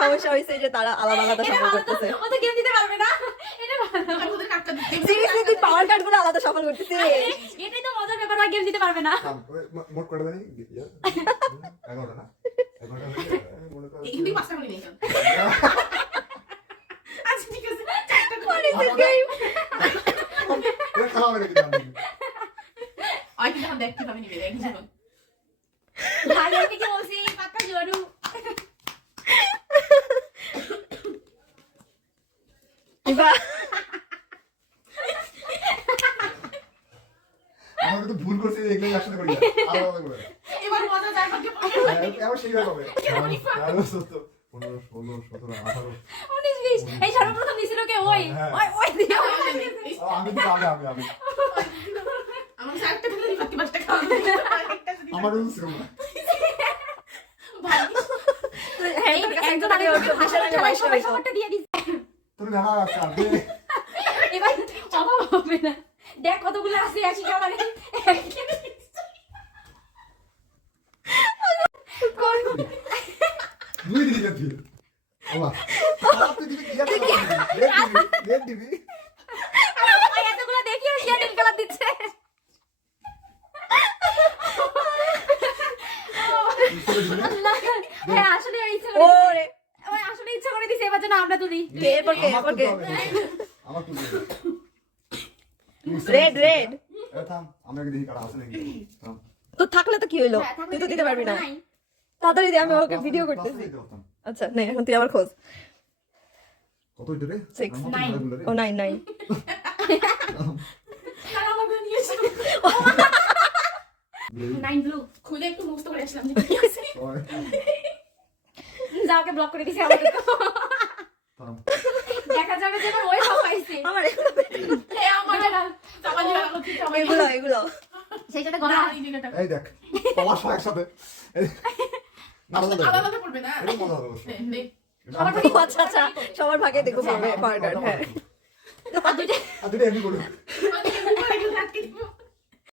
সমস্যা হয়েছে যে তারা আলাদা আলাদা সফল করতেছে। গেম দিতে পারবে না, এটা ভালো। ওদের কাটটা দিতে সিরিয়াসলি তুই পাওয়ার কার্ড গুলো আলাদা সফল করতেছিস। এটাই তো মজার ব্যাপার, গেম দিতে পারবে না। মোট করে দেনি 11টা না 11টা মনে করো কিন্তু পাঁচটা করে নিয়ে আচ্ছা ঠিক আছে, চারটা করে গেম এটা খেলা হবে নাকি জানি আই কিন্তু আমরা দেখতে পাবি নিবে এক জীবন ভাই আমি কি বলছি পাক্কা জোরু বাহ আমরা তো ভুল করছি এগুলো একসাথে করি না আলাদা করে এবার মজা যার ভাগ্যে পড়বে এবার সেইভাবে হবে 15 16 17 18 19 20 এই সর্বপ্রথম দিছিল কে ওই ওই ওই দিয়ে আমি তো আমি আমার সাথে ফেলে দিবা কি বাসটা খাওয়া আমার রুলস ছিল না ভাই এই একজন আগে ওর চোখের সামনে সবাই বসে হইতো। সবাইটা দিয়ে দিছে তোর দেখা আছে আবে এবার অভাব হবে না, দেখ কতগুলো আছে আসি খাবার দুই দিন দিবি আল্লাহ তুই দিবি কি আছে রেড দিবি ওই এতগুলো দেখি আর কে নীল কালার দিচ্ছে আল্লাহ হ্যাঁ আসলে ইচ্ছা করে ওরে ওই আসলে ইচ্ছা করে দিছে এবার যেন আমরা তুলি এরপর কে আমার তুই রেড রেড এ থাম আমরা কি দেখি কাটা আছে নাকি থাম তো থাকলে তো কি হইলো, তুই তো দিতে পারবি না। তাড়াতাড়ি দে, আমি ওকে ভিডিও করতেছি। আচ্ছা নে এখন তুই আবার খোঁজ। কত দূরে 6 ও 9 9 তারা আমাকে নিয়ে এসে 9 ব্লু খুলে একটু মুক্ত করে আসলাম যাওকে ব্লক করে দিছে আমাকে দেখা যাবে যে ওই সব পাইছে আমার এ আমার না চাপালি লাগলো কি সবাই এগুলো এগুলো সেই সাথে গলা হারিয়ে দিলে এই দেখ পাওয়ার সব একসাথে আলাদা আলাদা পড়বে না এটা মজা হবে দেখ আমার ও আচ্ছা আচ্ছা সবার ভাগে দেখো পাবে পাওয়ার কার্ড। হ্যাঁ দুইটা আর দুটো এমনি করুন ওই দিকে উপরে গিয়ে রাখতে দিব